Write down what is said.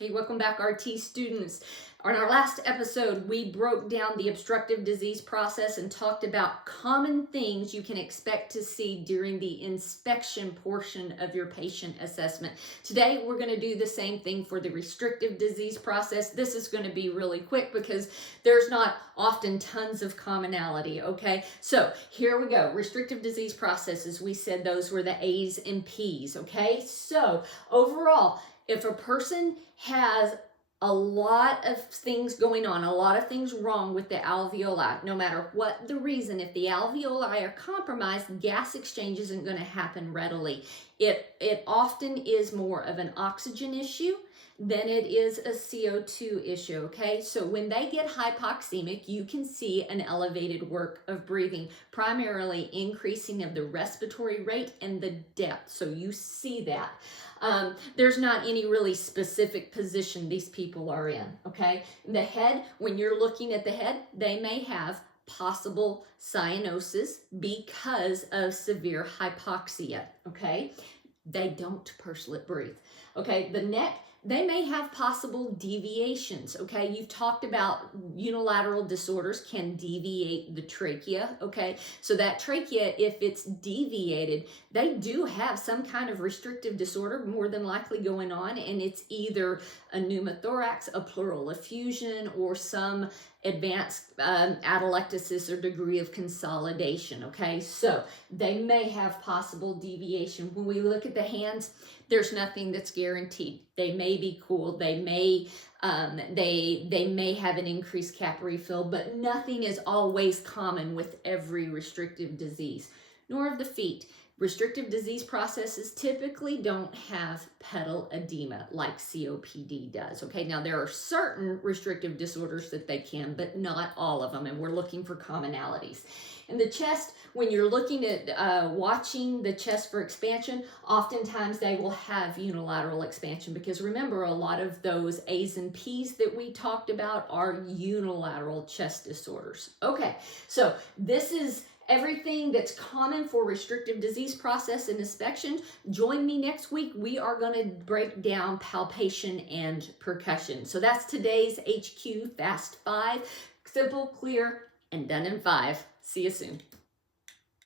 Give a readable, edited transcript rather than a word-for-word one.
Hey, welcome back, RT students. On our last episode, we broke down the obstructive disease process and talked about common things you can expect to see during the inspection portion of your patient assessment. Today, we're going to do the same thing for the restrictive disease process. This is going to be really quick because there's not often tons of commonality, okay? So here we go. Restrictive disease processes, we said those were the A's and P's, okay? So overall, if a person has a lot of things going on, a lot of things wrong with the alveoli, no matter what the reason, if the alveoli are compromised, gas exchange isn't going to happen readily. It often is more of an oxygen issue than it is a CO2 issue, okay? So when they get hypoxemic, you can see an elevated work of breathing, primarily increasing of the respiratory rate and the depth. So you see that. There's not any really specific position these people are in, okay? The head, when you're looking at the head, they may have possible cyanosis because of severe hypoxia, okay? They don't purslet breathe, okay? The neck, they may have possible deviations, okay? You've talked about unilateral disorders can deviate the trachea, okay? So that trachea, if it's deviated, they do have some kind of restrictive disorder more than likely going on, and it's either a pneumothorax, a pleural effusion, or some advanced atelectasis or degree of consolidation, okay? So they may have possible deviation. When we look at the hands, there's nothing that's guaranteed. They may be cool, they may have an increased capillary fill, but nothing is always common with every restrictive disease, nor of the feet. Restrictive disease processes typically don't have pedal edema like COPD does, okay? Now, there are certain restrictive disorders that they can, but not all of them, and we're looking for commonalities. In the chest, when you're looking at watching the chest for expansion, oftentimes they will have unilateral expansion because remember, a lot of those A's and P's that we talked about are unilateral chest disorders. Okay, so this is everything that's common for restrictive disease process and inspection. Join me next week. We are going to break down palpation and percussion. So that's today's HQ Fast 5. Simple, clear, and done in 5. See you soon.